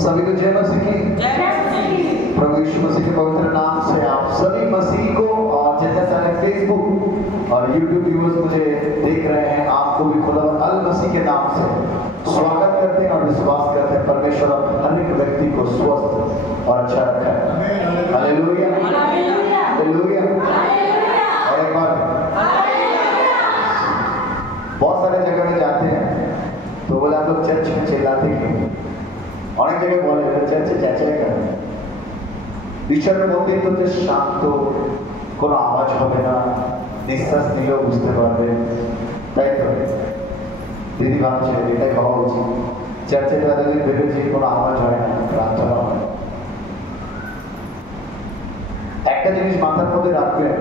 सभी को जय मसीह की। प्रभु यीशु मसीह के पवित्र नाम से आप सभी मसीह को, और जैसे सारे फेसबुक और यूट्यूब व्यूअर्स मुझे देख रहे हैं, आपको भी खुदावंद अल मसीह के नाम से स्वागत करते हैं और विश्वास करते हैं परमेश्वर हर एक व्यक्ति को स्वस्थ और अच्छा रखा है। Hallelujah, hallelujah. और एक बार बहुत सारे जगह में जाते हैं तो बोले आप लोग चर्च में चिल्लाते क्यों? অনেক জায়গায় বলে চর্চে চেঁচাই কেন? ঈশ্বরের মন্দির তো শান্ত, কোনো আওয়াজ হবে না, নিঃশ্বাস নিলেও বুঝতে পারবে, তাই তো দিদি ভাবছে এটাই হওয়া উচিত। চার্চে এতদিন ভেবেছি কোনো আওয়াজ হয় না, প্রার্থনা হয়। একটা জিনিস মাথার মধ্যে রাখবেন,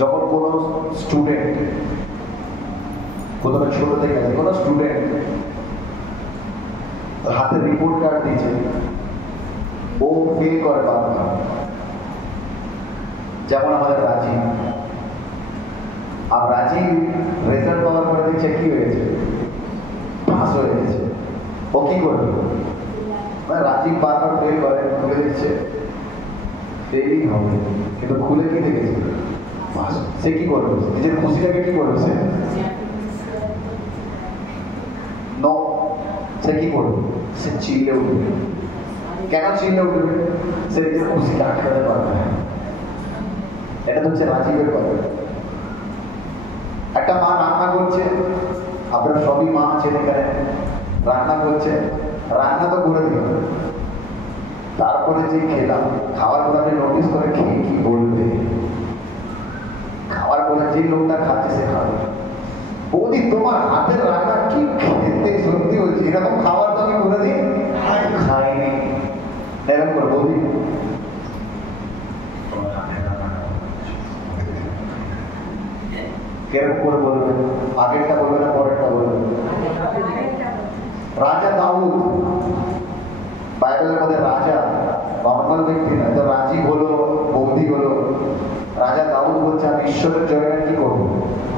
যখন কোনো স্টুডেন্ট কোথাও ছোট থেকে আছে, কোনো স্টুডেন্ট হাতে রিপোর্ট কার্ড দিয়েছে, ও ফেল করে বারবার। যেমন আমাদের রাজি, আর রাজি রেজাল্ট পাওয়ার পরে দেখছে কি হয়েছে, পাস হয়ে গেছে। ও কি করবে? মানে রাজি বারবার ফেল করে, খুলে দিচ্ছে ফেলই হবে, কিন্তু খুলে কি দেখেছে পাস। সে কি করবে? নিজের খুশিটাকে কি করবে? সে কি করবে? সে চিল্লে উঠবে। কেন চিল্লে উঠবে? সে নিজের খুশিটা আটকাতে পারবে না। এটা হচ্ছে রাজীবের কথা। একটা মা রান্না করছে, আপনারা সবই মা আছেন এখানে, রান্না করছে, রান্না তো করে দিল, তারপরে যে খেলাম, খাওয়ার পর আপনি নোটিস করে খেয়ে কি বলবে? খাওয়ার পরে যে লোকটা খাচ্ছে সে খাবে, বৌদি তোমার হাতের রান্না কি খেতে সত্যি হচ্ছে, এরকম খাবার তো আমি করে দিই খাইনি, এরকম করে বৌদি কেরকম করে বলবে? আগেরটা বলবে না পরেরটা বলবে? রাজা দাউদ, বাইবেলের মধ্যে রাজা নর্মাল ব্যক্তি না, তো রাজি হলো, বৌদি হলো। রাজা দাউদ বলছে আমি ঈশ্বরের জায়গায় কি করবো?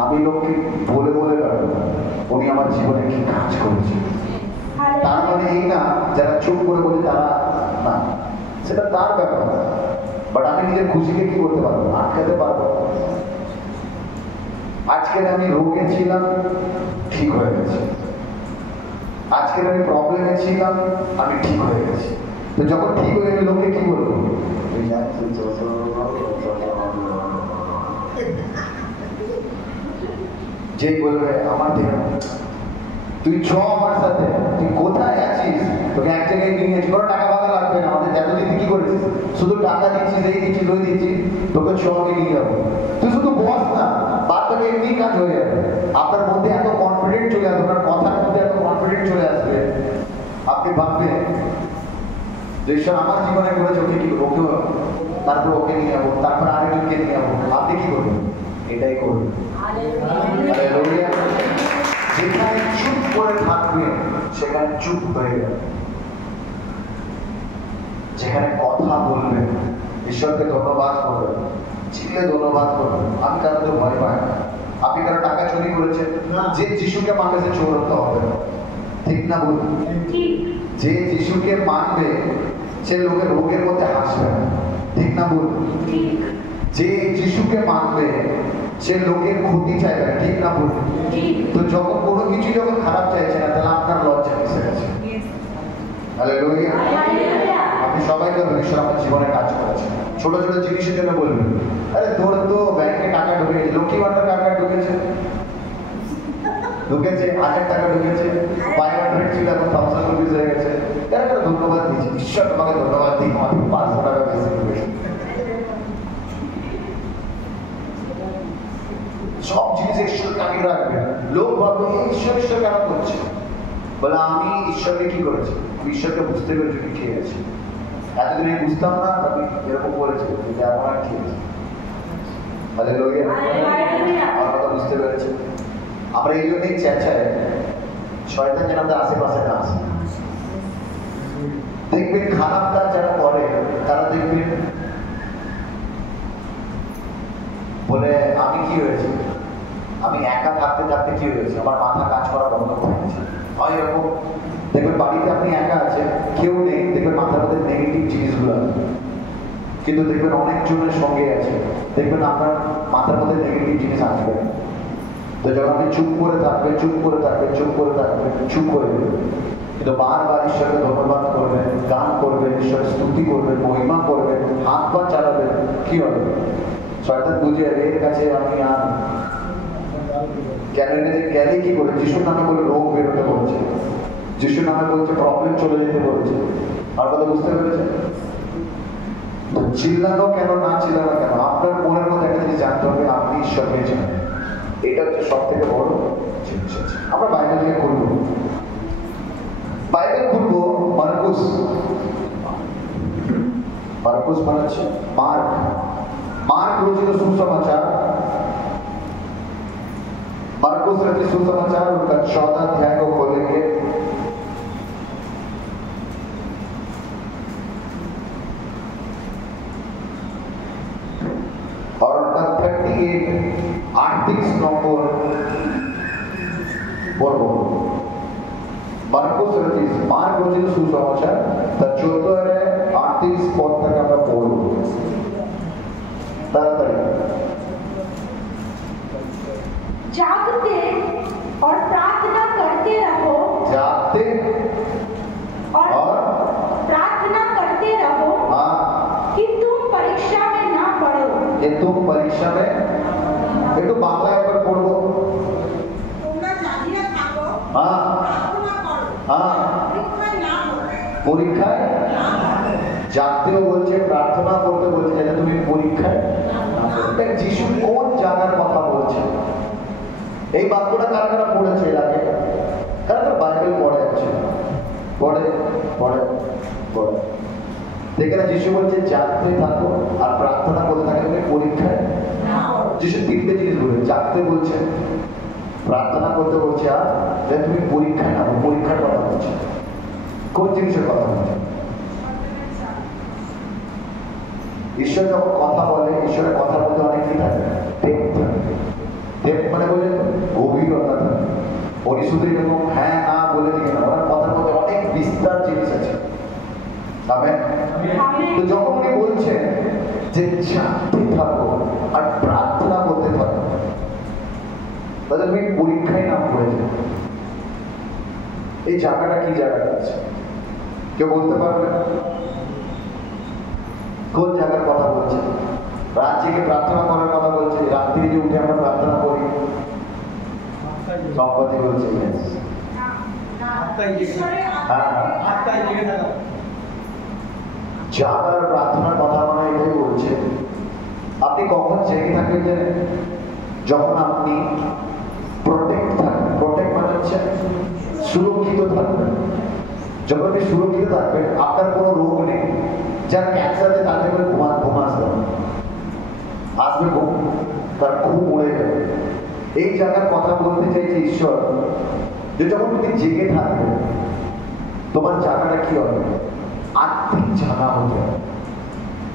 আমি লোককে বলে বলে পারবো উনি আমার জীবনে কি কাজ করেছে। তার মানে এই না যারা চুপ করে বলে তারা না, সেটা তার ব্যাপার, বাট আমি নিজের খুশিকে কি করতে পারবো? আটকাতে পারবো। আজকের আমি রোগে ছিলাম, ঠিক হয়ে গেছে। আজকের আমি প্রবলেমে ছিলাম, আমি ঠিক হয়ে গেছি। তো যখন ঠিক হয়ে গেলে লোকে কি বলবো? যে বলবে আমার থেকে তুই ছ আমার সাথে, তুই কোথায় আছিস, তোকে এক জায়গায় নিয়ে গেছি, কোনো টাকা ফাঁকা লাগবে না আমাদের। এতদিন তুই কি করেছিস? শুধু টাকা দিচ্ছিস, এই দিচ্ছিস, ওই দিচ্ছিস, তোকে কে নিয়ে যাবো। তুই শুধু বস না, বাদ তোকে এমনি কাজ হয়ে যাবে। আপনার মধ্যে এত কনফিডেন্ট চলে আসবে, আপনার কথার মধ্যে এত কনফিডেন্ট চলে আসবে, আপনি ভাববেন যে ঈশ্বর আমার জীবনে করেছে, ওকে কি ওকে, তারপর ওকে নিয়ে যাবো, তারপর আরেকজনকে নিয়ে যাবো। আপনি কি করবেন? এটাই করবেন। যেখানে চুপ করে থাকবেন সেখানে চুপ হয়ে যাবে, যেখানে কথা বলবেন ঈশ্বরকে ধন্যবাদ করবেন, চিল্লে ধন্যবাদ করবেন। আমি কারো তো ভয় পাই না। আপনি কারো টাকা চুরি করেছেন, যে যিশুকে মানবে সে চোর হতে হবে, ঠিক না বলুন? যে যিশুকে মানবে সে লোকের রোগের মধ্যে হাসবে না, ঠিক না বলুন? যে যিশুকে মানবে সে লোকের ক্ষতি চাইবে না, ঠিক না বলুন? তো যখন কোনো কিছু যখন খারাপ চাইছে না, তাহলে আপনার লজ্জা মিশে গেছে। হালেলুয়া। আপনি সবাই বলবেন ঈশ্বর আমার জীবনে কাজ করেছে। ছোট ছোট জিনিসের জন্য বলবেন, আরে তোর তো ব্যাংকে টাকা ঢুকেছে, লক্ষ্মী ভান্ডার টাকা ঢুকেছে, 1000 টাকা ঢুকেছে, 500 ছিল এখন 1000 রুপিস হয়ে গেছে, একটা ধন্যবাদ দিচ্ছি, ঈশ্বর তোমাকে ধন্যবাদ দিই, আমার 500 টাকা বেশি ঢুকেছে। সব জিনিস ঈশ্বরকে আগে রাখবেন। লোক ভাববে ঈশ্বর ঈশ্বর কেন করছে? বলে আমি ঈশ্বরকে কি করেছি? আমি ঈশ্বরকে বুঝতে পেরেছি কি খেয়ে গেছি। এতদিন আমি বুঝতাম না, আমি এরকম করেছি, কিন্তু এখন আর খেয়েছি। তাহলে লোকে আমার কথা বুঝতে পেরেছে। আমরা এই জন্যই চেঁচাই, শয়তান যেন আমাদের আশেপাশে না আসে। দেখবেন খারাপ কাজ যারা করে তারা দেখবেন বলে আমি কি হয়েছে, আমি একা থাকতে থাকতে কি হয়েছে, আমার মাথা কাজ করা বন্ধ হয়ে গেছে। হয় এরকম দেখবেন বাড়িতে আপনি একা আছেন, কেউ নেই, দেখবেন মাথার মধ্যে নেগেটিভ জিনিসগুলো আছে, কিন্তু দেখবেন অনেকজনের সঙ্গে আছে, দেখবেন আপনার মাথার মধ্যে নেগেটিভ জিনিস আসবে। তো যখন আপনি চুপ করে থাকবেন, চুপ করে থাকবেন, চুপ করে থাকবেন, চুপ করে দেবেন, কিন্তু বারবার ঈশ্বরকে ধন্যবাদ করবেন, গান করবেন, ঈশ্বরের স্তুতি করবেন, মহিমা করবেন, হাত পা চালাবেন, কি হবে? শয়তান বুঝে এর কাছে আমি আর কেন এর কাছে গেলে কি করে? যিশুর নামে বলে রোগ বেরোতে বলছে, যিশুর নামে বলছে প্রবলেম চলে যেতে বলছে। আর কথা বুঝতে পেরেছেন? চিল্লানো কেন, না চিল্লানো কেন, আপনার মনের মধ্যে একটা জিনিস জানতে হবে, আপনি ঈশ্বরকে জানেন। এটা হচ্ছে সব থেকে বড় জিনিস আছে। আমরা বাইবেল থেকে খুলবো, বাইবেল খুলবো মার্কুস। मार्कुस মানে হচ্ছে मार्क, मार्क রচিত सुसमाचार, मार्कुस रचित सुसमाचार उनका 14 अध्याय को खोलेंगे। और उनका 38 नंबर बोलो। मार्कुस रचित, मार्क रचित सुसमाचार তার 14-38 পদ থেকে আমরা পড়ব তাড়াতাড়ি। जागते और प्रार्थना करते रहो, जागते और प्रार्थना करते रहो, हाँ, कि तुम परीक्षा में ना पड़ो। कि तुम परीक्षा में, একটু বাংলা একবার পড়বো। তোমরা জাগিয়া থাকো, হ্যাঁ প্রার্থনা করো, হ্যাঁ, পরীক্ষায় না পড়ো। পরীক্ষায় জাগতেও বলছে, প্রার্থনা করতে বলছে, যাতে তুমি পরীক্ষায় না পড়ো। যিশু কোন জায়গার কথা বলছে? এই বাক্যটা কারা কারা পড়েছে এর আগে? কারা কারা বাইবেল পড়ে আছে? পড়ে পড়ে পড়ে দেখে না, যিশু বলছে জাগতে থাকো আর প্রার্থনা করতে থাকো, তুমি পরীক্ষায় না পড়ো। যিশু তিনটে জিনিস বলে, জাগতে বলছে, প্রার্থনা করতে বলছে, আর তুমি পরীক্ষায় না, পরীক্ষার কথা বলছে। কোন জিনিসের কথা বলছে? ঈশ্বর যখন কথা বলে, ঈশ্বরের কথা বলতে অনেক কি থাকে? ডেপথ থাকে। ডেপথ মানে বললেন গভীরতা থাকে। উনি শুধু এরকম হ্যাঁ না বলে দিকে না, ওনার কথার মধ্যে অনেক বিস্তার জিনিস আছে। আমেন। তো যখন উনি বলছেন যে জাগতে থাকো আর প্রার্থনা করতে থাকো, তাহলে তুমি পরীক্ষায় না পড়ে যাও। এই জায়গাটা কি জায়গাটা আছে? কেউ বলতে পারবে? কোন জায়গার কথা বলছে? রাত জেগে প্রার্থনা করার কথা বলছে, রাত্রি যে উঠে আমরা প্রার্থনা করি। সম্পত্তি বলছে জাগার প্রার্থনার কথা মানে এটাই বলছে। আপনি কখন জেগে থাকবেন জানেন? যখন আপনি প্রোটেক্ট থাকবেন। প্রোটেক্ট মানে হচ্ছে সুরক্ষিত থাকবেন। যখন আপনি সুরক্ষিত থাকবেন, আপনার কোনো রোগ নেই। যার ক্যান্সার আছে তাদের করে ঘুম আসবে, আসবে ঘুম, তার ঘুম উড়ে যাবে। এই জায়গার কথা বলতে চাইছে ঈশ্বর, যে যখন তুমি জেগে থাকবে, তোমার জায়গাটা কি হবে? আত্মিক জানা হতে হবে।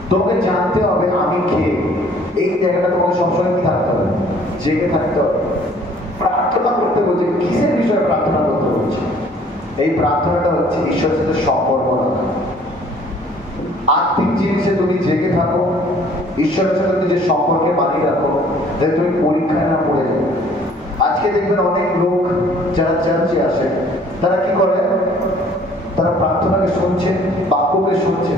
তোমাকে জানতে হবে আমি কে। এই জায়গাটা তোমাকে সবসময় কি থাকতে হবে? জেগে থাকতে হবে। প্রার্থনা করতে বলছে, কিসের বিষয়ে প্রার্থনা করতে বলছে? এই প্রার্থনাটা হচ্ছে ঈশ্বরের সাথে সম্পর্ক রাখা। আত্মিক জিনিসে তুমি জেগে থাকো, ঈশ্বরের সাথে নিজের সম্পর্কে বানিয়ে রাখো, যাতে তুমি পরীক্ষায় না পড়ে যাও। আজকে দেখবেন অনেক লোক যারা চার্চে আসে, তারা কি করে? তারা প্রার্থনাকে শুনছে, বাক্যকে শুনছে,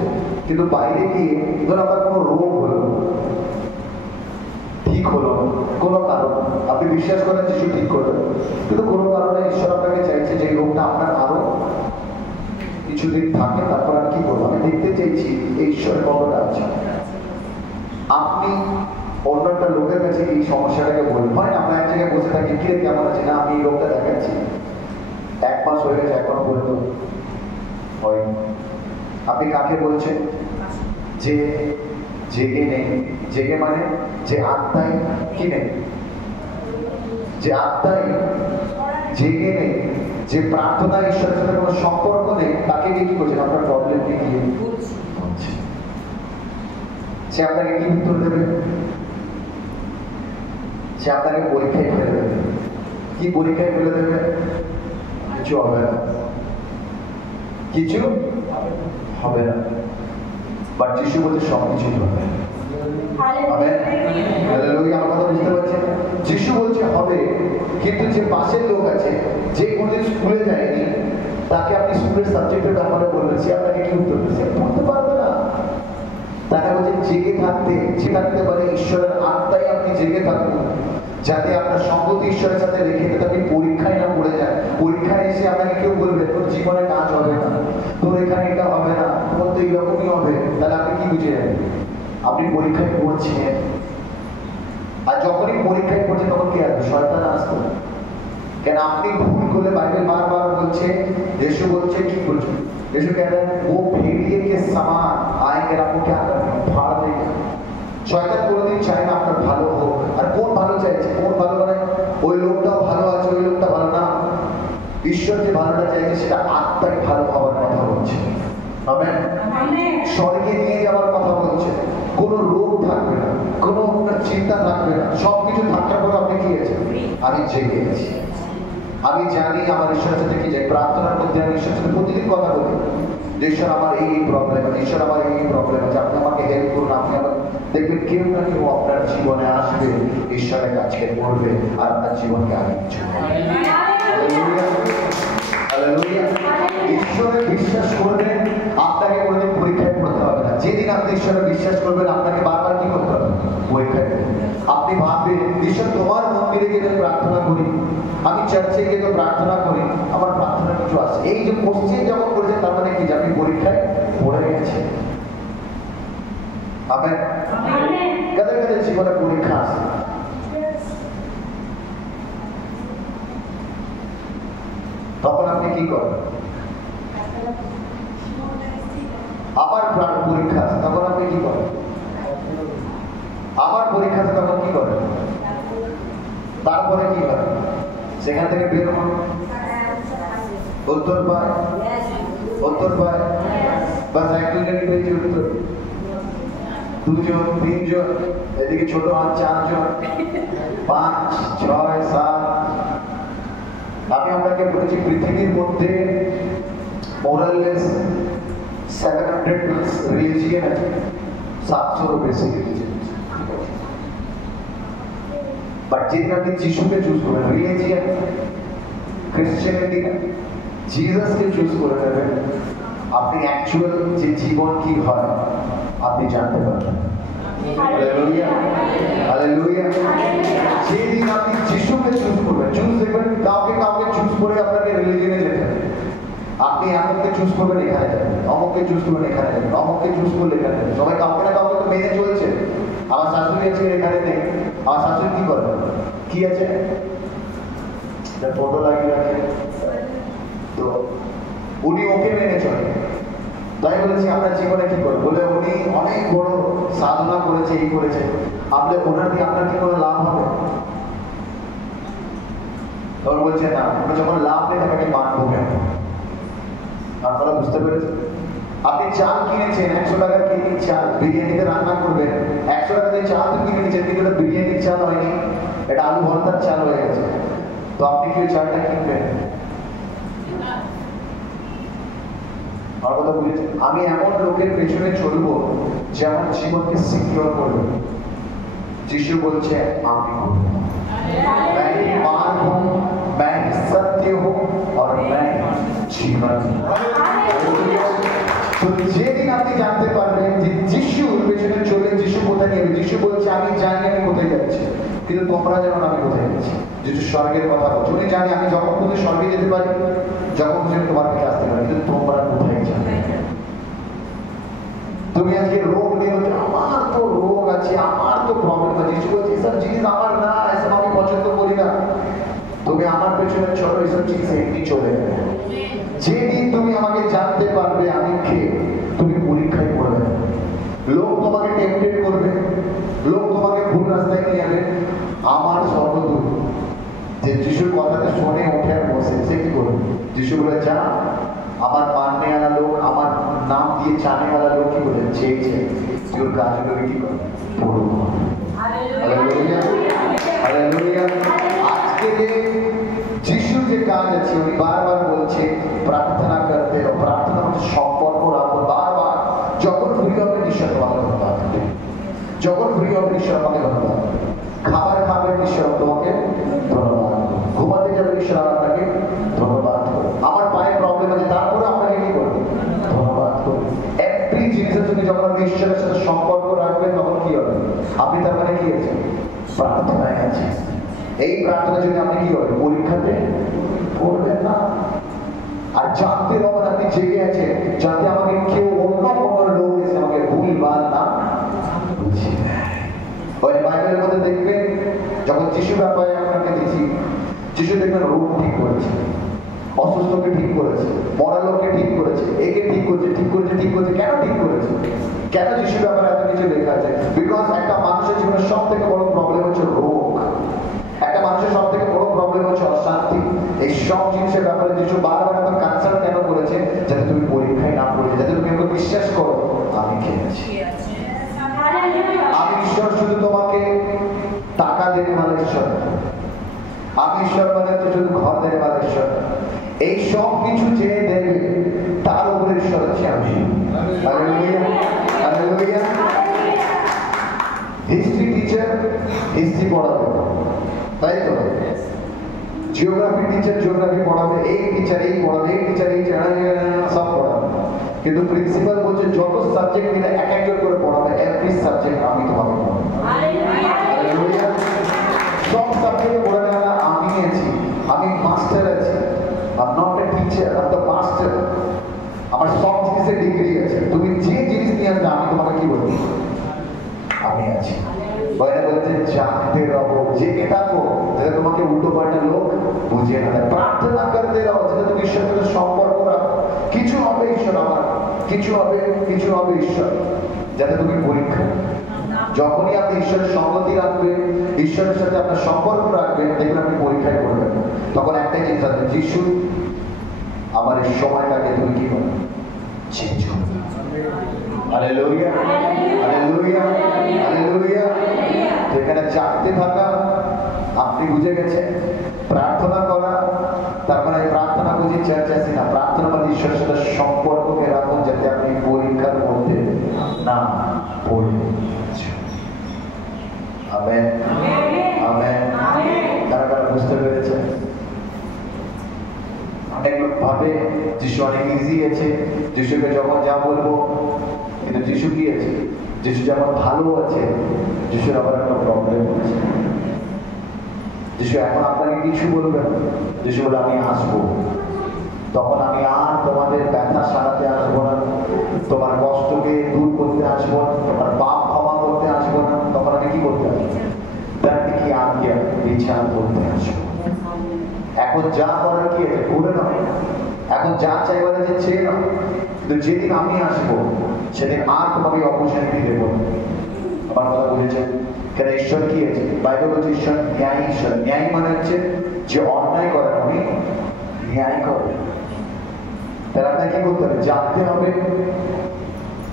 কিন্তু বাইরে গিয়ে ধর আমার কোনো রোগ হলো, ঠিক হলো, কোনো কারণ আপনি বিশ্বাস করেন যিশু ঠিক করবেন, কিন্তু কোনো কারণে ঈশ্বর আপনাকে চাইছে যে রোগটা আপনার আরো কিছুদিন থাকে, তারপর আর কি করবো? আমি দেখতে চাইছি এই ঈশ্বরের কতটা আছে। আপনি অন্য একটা লোকের কাছে এই সমস্যাটাকে বলবেন, হয় আমরা এক জায়গায় বসে থাকি, কি রে কেমন আছে? না আমি এই রোগটা দেখাচ্ছি, 1 মাস হয়ে গেছে, এখনো পর্যন্ত হয়নি। আপনি কাকে বলছেন? যে জেগে নেই। জেগে মানে যে আত্মায় কি নেই, যে আত্মায় জেগে নেই, যে প্রার্থনা ঈশ্বরের সাথে কোনো সম্পর্ক নেই, তাকে নিয়ে কি করছেন? আপনার প্রবলেম কি গিয়ে বলছে। সে আপনাকে কি উত্তর দেবে? সে আপনাকে পরীক্ষায় ফেলে দেবে। কি পরীক্ষায় ফেলে দেবে? কিছু হবে না, কিছু হবে না। বাট যিশু বলছে সব কিছু হবে। আমেন। হালেলুয়া। আমার কথা বুঝতে পারছেন? যিশু বলছে হবে, কিন্তু যে পাশের লোক আছে যে কোনদিন স্কুলে যায়নি, তাকে আপনি স্কুলের সাবজেক্টের ব্যাপারে বলবেন, সে আপনাকে কি উত্তর দেবে? সে বলতে পারবে না। তাকে বলছে জেগে থাকতে পারে ঈশ্বরের আত্মায় আপনি জেগে থাকুন, যাতে আপনার সঙ্গতি ঈশ্বরের সাথে রেখে আপনি পরীক্ষায় না পড়ে যায়। পরীক্ষায় এসে আপনাকে কেউ বলবে তোর জীবনে কাজ হবে না, তোর এখানে এটা হবে না, তোমার তো এইরকমই হবে, তাহলে আপনি কি বুঝে যাবেন? আপনি পরীক্ষায় পড়ছেন, আর যখনই পরীক্ষায় পড়ছেন তখন কি আসবে? শয়তান আসবে। কেন আপনি ভুল করলে বাইবেল বারবার বলছে, यीशु বলছে কি বলছে? यीशु कह रहा है वो भेड़िए के समान आएंगे, आपको क्या करना है? फाड़ देंगे। শয়তান কোনোদিন চায় না আপনার ভালো হোক। আর কোন ভালো চাইছে? কোন ভালো মানে ওই লোকটাও ভালো আছে, ওই লোকটা ভালো না। ঈশ্বর যে ভালোটা চাইছে সেটা আত্মায় ভালো হওয়ার কথা বলছে। আমেন। স্বর্গে নিয়ে যাওয়ার কথা বলছে। কোনো রোগ থাকবে না, কোনো চিন্তা থাকবে না, সবকিছু থাকার পর আপনি কি আছে? আমি জেগে আছি, আমি জানি আমার ঈশ্বরের সাথে কি যাই। প্রার্থনার মধ্যে আমি ঈশ্বরের সাথে প্রতিদিন কথা বলি, ঈশ্বর আমার এই প্রবলেম আছে, ঈশ্বর আমার এই প্রবলেম আছে, আপনি আমাকে হেল্প করুন। আপনি আমার দেখবেন কেউ না কেউ আপনার জীবনে আসবে, ঈশ্বরের কাছে করবে আর আপনার জীবনকে আগে ঈশ্বরে বিশ্বাস করবেন, আপনাকে কোনোদিন পরীক্ষায় পড়তে হবে না। যেদিন আপনি ঈশ্বরে বিশ্বাস করবেন, আপনাকে বারবার কি করতে হবে? পরীক্ষায়। আপনি ভাববেন ঈশ্বর তোমার মন্দিরে গিয়ে প্রার্থনা করি, আমি চার্চে গিয়ে তো প্রার্থনা করি, আমার প্রার্থনা কিছু আছে। এই যে কোশ্চেন যখন করেছে তার মানে কি? আপনি পরীক্ষায় পড়ে গেছে। আমেন। কাদের কাদের জীবনে পরীক্ষা আছে? তখন আপনি কি করেন? আবার পরীক্ষা আছে, তখন আপনি কি করেন? আবার পরীক্ষা আছে, তখন কি করেন? তারপরে কি করেন? সেখান থেকে বের হন, উত্তর পায়, বাস এক দুজন পেয়েছি উত্তর, দুজন, তিনজন, এদিকে ছোট হাত 4 জন, 5, 6, 7। আমি আপনাকে বলেছি পৃথিবীর মধ্যে মোরাললেস 700 রিলিজিয়ন আছে, 700 বেশি রিলিজিয়ন। বাট যেদিন আপনি যিশুকে চুজ করবেন, রিলিজিয়ন ক্রিশ্চিয়ানিটি না, জিসাসকে চুজ করে নেবেন, আপনি অ্যাকচুয়াল যে জীবন কি হয় আপনি জানতে পারবেন। Hallelujah, hallelujah. যেদিন আপনি যিশুকে চুজ করবেন, চুজ দেখবেন কাউকে চুজ করে আপনাকে রিলিজিয়নে যেতে হবে। আপনি এমনকে চুজ করবেন এখানে যাবেন, অমুককে চুজ করবেন এখানে যাবেন, অমুককে চুজ করলে এখানে যাবেন। সবাই কাউকে না কাউকে তো মেনে চলছে। আমার শাশুড়ি আছে এখানে নেই, আমার শাশুড়ি কি করে? কি আছে? ফটো লাগিয়ে রাখে, তো উনি ওকে মেনে চলে। তাই বলেছি আমরা জীবনে কি করবো? বলে উনি অনেক বড় সাধনা করেছে, এই করেছে, আপনি ওনার দিয়ে আপনার কি কোনো লাভ হবে? তখন বলছে না, যখন লাভ নেই তাকে মানবো কেন? আপনারা বুঝতে পেরেছেন? আপনি চাল কিনেছেন 100 টাকার কেজি চাল, বিরিয়ানিতে রান্না করবেন, 100 টাকা দিয়ে চাল তো কিনে নিচ্ছেন, কিন্তু এটা বিরিয়ানির চাল হয়নি, এটা আলু ভর্তার চাল হয়ে গেছে। তো আপনি কি ওই চালটা কিনবেন? আমার কথা বুঝেছেন? আমি এমন লোকের পেছনে চলবো যে আমার জীবনকে সিকিউর করবে। যিশু বলছে আমি मार्ग हूं, मैं सत्य हूं और मैं जीवन। তো যেদিন আপনি জানতে পারবেন যে যিশুর পেছনে চলে যিশু কোথায় নিয়ে, যিশু বলছে আমি জানি আমি কোথায় যাচ্ছি, কিন্তু তোমরা জানো না আমি কোথায় যাচ্ছি। যিশু স্বর্গের কথা বলছে, উনি জানে আমি যখন খুশি স্বর্গে যেতে পারি, যখন খুশি তোমার কাছে আসতে পারি, কিন্তু তোমরা কোথায় যাবে? তুমি আজকে রোগ নিয়ে বলছো আমার তো রোগ আছে, আমার তো প্রবলেম আছে, যিশু বলছে এসব জিনিস আমার না, এসব আমি পছন্দ করি না। তুমি আমার পেছনে চলো, এসব জিনিস এমনি চলে যাবে। যেদিন তুমি আমাকে জানতে পারবে আমি কে, তুমি পরীক্ষায় পড়বে। লোক তোমাকে টেম্পটেড করবে, লোক তোমাকে ভুল রাস্তায় নিয়ে যাবে। আমার সর্বদূর যে যিশুর কথাতে শুনে ওঠে আর বসে, সে কি করবে? যিশু বলে যা, আমার মাননে वाला লোক, আমার নাম দিয়ে চানে वाला লোক কি বলে চেয়েছে তুই ওর কাজগুলো কি করে পড়ো। Hallelujah, hallelujah. আজকে যে যিশুর যে কাজ আছে উনি বারবার বলছেন ঈশ্বর আমাকে ধন্যবাদ, খাবার খাবেন ঈশ্বর তোমাকে ধন্যবাদ, ঘুমাতে যাবেন ঈশ্বর আপনাকে ধন্যবাদ, আমার পায়ে প্রবলেম আছে তারপরে আপনাকে কি করবেন ধন্যবাদ করবেন। এভরি জিনিসের যদি যখন আপনি ঈশ্বরের সাথে সম্পর্ক রাখবেন তখন কি হবে, আপনি তার মানে কি আছে প্রার্থনায় আছে। এই প্রার্থনা যদি আপনি কি হবে পরীক্ষাতে পড়বেন না। আর জানতে হবেন আপনি জেগে আছে যাতে আমাকে কেউ অন্য কোনো লোক এসে আমাকে ভুল বা না বুঝিয়ে দেয়। ওই বাইবেলের মধ্যে দেখবেন যখন যিশু ব্যাপারে আপনাকে দেখি, যিশু দেখবেন রোগ ঠিক করেছে, অসুস্থকে ঠিক করেছে, মরা লোককে ঠিক করেছে, একে ঠিক করেছে, ঠিক করেছে, ঠিক করেছে। কেন ঠিক করেছে? কেন যিশু ব্যাপারে এত কিছু লেখা আছে? বিকজ একটা মানুষের জীবনে সব থেকে বড় প্রবলেম হচ্ছে রোগ, একটা মানুষের সব থেকে বড় প্রবলেম হচ্ছে অশান্তি। এই সব জিনিসের ব্যাপারে যিশু বারবার এত কনসার্ন কেন করেছে? যাতে তুমি পরীক্ষায় না পড়ে, যাতে তুমি আমাকে বিশ্বাস করো আমি খেয়েছি। আমি ঈশ্বর শুধু তোমাকে টাকা দেবে মানে ঈশ্বর, আমি ঈশ্বর মানে শুধু ঘর দেবে মানে ঈশ্বর, এই সব কিছু যে দেবে তার উপরে ঈশ্বর হচ্ছে আমি। Hallelujah, hallelujah. History teacher history পড়াবে, তাই তো? জিওগ্রাফি টিচার জিওগ্রাফি পড়াবে, এই টিচার এই পড়াবে, এই টিচার এই সব পড়াবে, কিন্তু প্রিন্সিপাল বলছে যত সাবজেক্ট মিলে এক একজন করে পড়াবে, এভরি সাবজেক্ট আমি তোমাকে পড়াবো। হালেলুয়া। সব সাবজেক্টে পড়াবে না আমি আছি, আমি মাস্টার আছি। I am not a teacher, I am the master. আমার সব জিনিসের ডিগ্রি আছে, তুমি যে জিনিস নিয়ে আসবে আমি তোমাকে কি বলবো আমি আছি। বাইরে বলছে জানতে রহো, জেগে থাকো যাতে তোমাকে উল্টো পাল্টা লোক বুঝিয়ে না দেয়। প্রার্থনা করতে রহো যাতে তুমি ঈশ্বরের সাথে সম্পর্ক রাখো। কিছু হবে ঈশ্বর আমার, কিছু হবে, কিছু হবে ঈশ্বর, যাতে তুমি পরীক্ষা। যখনই আপনি ঈশ্বরের সঙ্গতি রাখবেন, ঈশ্বরের সাথে আপনার সম্পর্ক রাখবেন, দেখবেন আপনি পরীক্ষায় করবেন। তখন একটাই জিনিস আছে, যিশু আমার এই সময়টাকে তুমি কি করো চেঞ্জ করো। Hallelujah, hallelujah, hallelujah. তো এখানে জাগতে থাকা, আপনি বুঝে গেছেন প্রার্থনা করা, তার মানে প্রার্থনা বুঝি চার্চ আসি না, প্রার্থনা মানে ঈশ্বরের সাথে সম্পর্ককে রাখুন যাতে আপনি পরীক্ষার মধ্যে না পড়ে। Amen, amen. কারা কারা বুঝতে পেরেছেন? অনেক লোক ভাবে যিশু অনেক ইজি আছে, যিশুকে যখন যা বলবো, কিন্তু যিশু কি আছে? যিশু যেমন ভালো আছে, যিশুর আবার একটা প্রবলেম আছে। যিশু এখন আপনাকে কিছু বলবে না, যিশু বলে আমি আসবো, তখন আমি আর তোমাদের ব্যথা সারাতে আসবো না, তোমার কষ্টকে দূর করতে আসবো না, তোমার পাপ ক্ষমা করতে আসবো না, তখন আমি কি করতে আসবো? তাকে কি আজকে বিচার করতে আসবো। এখন যা করার কি আছে করে নাও, এখন যা চাইবার আছে চেয়ে নাও, কিন্তু যেদিন আমি আসবো সেদিন আর তোমাকে অপরচুনিটি দেব। আমার কথা বুঝেছেন? কেন ঈশ্বর কি আছে? বাইবেল বলছে ঈশ্বর ন্যায় ঈশ্বর। ন্যায় মানে হচ্ছে যে অন্যায় করে আমি ন্যায় করে। তাহলে আপনাকে কি করতে হবে? জানতে হবে,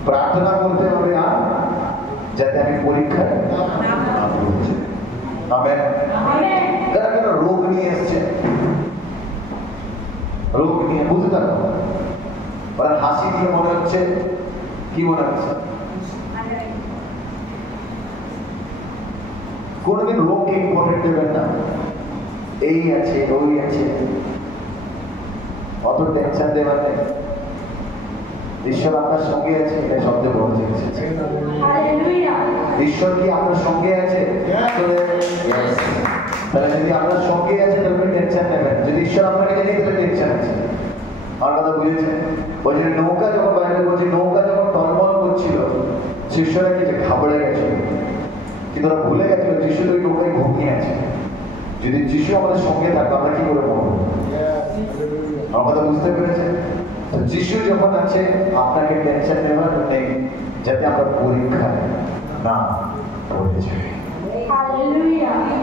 প্রার্থনা করতে হবে, আর যাতে আমি পরীক্ষায় আমেন। যারা যারা রোগ নিয়ে এসছে, রোগ নিয়ে বুঝতে থাকো, ওরা হাসি দিয়ে মনে হচ্ছে কি মনে হচ্ছে? কোনোদিন রোগকে ইম্পর্টেন্ট দেবেন না, এই আছে ওই আছে, অত টেনশন দেবেন নেই। ঈশ্বর আপনার সঙ্গে আছে, এটা সবচেয়ে বড় জিনিস। ঈশ্বর কি আপনার সঙ্গে আছে? তাহলে যদি আপনার সঙ্গে আছে তাহলে টেনশন নেবেন, যদি ঈশ্বর আপনাকে জানি তাহলে টেনশন আছে। আমার কথা বুঝেছেন? বলছে নৌকা যখন বাইরে বলছে নৌকা যখন টলমল করছিল, শিষ্যরা কি যে ঘাবড়ে গেছিল, কিন্তু ওরা ভুলে গেছিল যিশু তো ওই নৌকায় ঘুমিয়ে আছে। যদি যিশু আমাদের সঙ্গে থাকতো আমরা কি করে পাবো? আমার কথা বুঝতে পেরেছেন? তো যিশু যখন আছে আপনাকে টেনশন নেবার নেই, যাতে আমরা পরীক্ষায় না পড়ে যাই।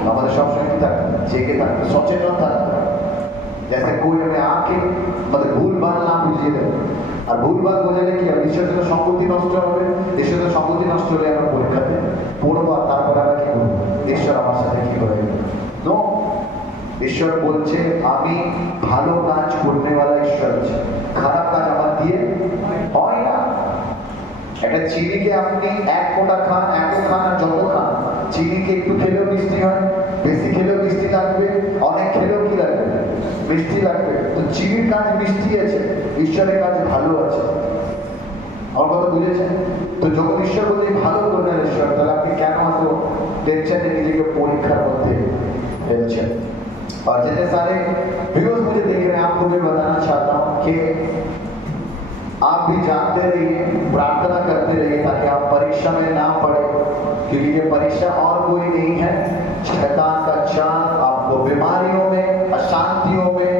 আমাদের সবসময় কি থাকবে? জেগে থাকবে, সচেতন থাকবে, যাতে कोई हमें आके मतलब भूल भाल ना বুঝিয়ে দেবে। আর ভুল ভাল বোঝালে কি হবে? ঈশ্বরের সাথে সম্পত্তি নষ্ট হবে, ঈশ্বরের সাথে সম্পত্তি নষ্ট হলে আমরা পরীক্ষাতে পড়বো, আর তারপরে আমরা কি করবো? ঈশ্বর আমার সাথে কি করে? নো, ঈশ্বর বলছে আমি ভালো কাজ করতে वाला ঈশ্বর আছে, খারাপ কাজ আমার দিয়ে হয় না। একটা চিনিকে আপনি এক ফোঁটা খান, এত খান আর যত খান, চিনি কি একটু খেলেও মিষ্টি হয়, বেশি খেলেও মিষ্টি লাগবে, অনেক খেলেও কি লাগবে, মিষ্টি লাগবে। তো চিনির কাজ মিষ্টি আছে, ঈশ্বরের কাজ ভালো আছে। আমার কথা বুঝেছেন? তো যখন ঈশ্বর বলতে ভালো করবেন ঈশ্বর, তাহলে আপনি কেন এত টেনশনে নিজেকে পরীক্ষার মধ্যে ফেলছেন? और जितने सारे व्यूअर्स मुझे देख रहे हैं, आपको भी बताना चाहता हूँ कि आप भी जानते रहिए, प्रार्थना करते रहिए ताकि आप परीक्षा में ना पड़े, क्योंकि ये परीक्षा और कोई नहीं है, शैतान का चाल आपको बीमारियों में, अशांतियों में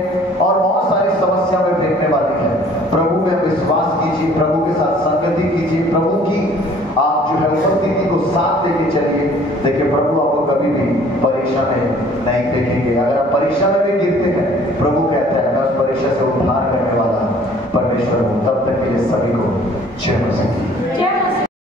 और बहुत सारी समस्या में फेंकने वाली है। प्रभु में विश्वास कीजिए, प्रभु के साथ संगति कीजिए, प्रभु की आप जो है उपस्थिति को साथ लेके चलिए। देखिए प्रभु आपको कभी भी परीक्षा में नहीं फेंकेंगे। अगर आप परीक्षा में भी गिरते हैं, प्रभु कहता है मैं उस परीक्षा से उद्धार करने वाला परमेश्वर हूँ। तब तक के लिए सभी को जय मसीह।